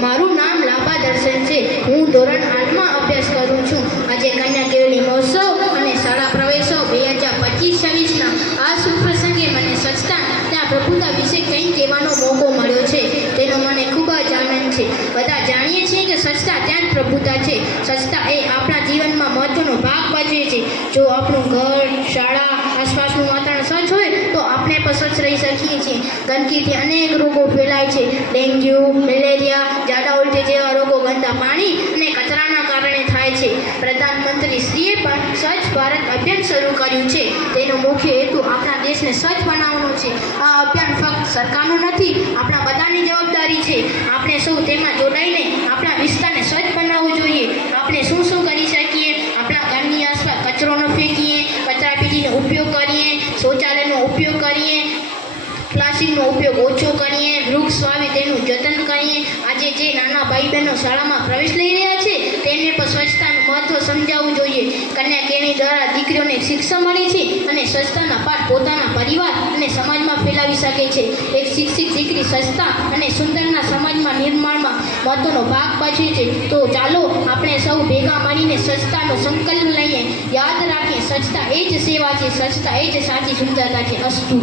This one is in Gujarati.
મારું નામ લાભા દર્શન છે. હું ધોરણ આઠમાં અભ્યાસ કરું છું. આજે કન્યા કેળની મહોત્સવ અને શાળા પ્રવેશો બે હજાર પચીસ છવ્વીસના આ સુપ્રસંગે મને સ્વચ્છતા ત્યાં પ્રભુતા વિશે કંઈ કહેવાનો મોકો મળ્યો છે. તેનો મને ખૂબ જ આનંદ છે. બધા જાણીએ છીએ કે સ્વચ્છતા ત્યાં જ પ્રભુતા છે. સ્વચ્છતા એ આપણા જીવનમાં મહત્વનો ભાગ ભજવે છે. જો આપણું ઘર, શાળા, આસપાસનું વાતાવરણ સ્વચ્છ હોય, તો આપણે પણ સ્વચ્છ રહી શકીએ છીએ. ગંદકીથી અનેક રોગો ફેલાય છે. ડેન્ગ્યુ, મેલેરિયા પ્રધાનમંત્રી શ્રીએ પણ સ્વચ્છ ભારત અભિયાન શરૂ કર્યું છે. તેનો મુખ્ય હેતુ આપણા દેશને સ્વચ્છ બનાવવાનો છે. આ અભિયાન ફક્ત સરકારનું નથી, આપણા બધાની જવાબદારી છે. આપણે સૌ તેમાં જોડાઈને આપણા વિસ્તારને સ્વચ્છ બનાવવું જોઈએ. આપણે શું શું કરી શકીએ? આપણા ઘરની આસપાસ કચરો ન ફેંકીએ, કચરા પેટીનો ઉપયોગ કરીએ, શૌચાલયનો ઉપયોગ કરીએ, પ્લાસ્ટિકનો ઉપયોગ ઓછો કરીએ, વૃક્ષ વાવી તેનું જતન કરીએ. આજે જે નાના ભાઈ બહેનો શાળામાં પ્રવેશ લઈ રહ્યા છે તેમને પણ સ્વચ્છતાનું મહત્વ સમજાવવું જોઈએ. કન્યા કેળવણી દ્વારા દીકરીઓને શિક્ષા મળે છે અને સ્વચ્છતાના પાઠ પોતાના પરિવાર અને સમાજમાં ફેલાવી શકે છે. એક શિક્ષિત દીકરી સ્વચ્છતા અને સુંદરના સમાજમાં નિર્માણમાં મહત્વનો ભાગ ભજવે છે. તો ચાલો આપણે સૌ ભેગા મળીને સ્વચ્છતાનો સંકલ્પ લઈએ. યાદ રાખીએ, સ્વચ્છતા એ જ સેવા છે, સ્વચ્છતા એ જ સાચી સુંદરતા છે. અસ્તુ.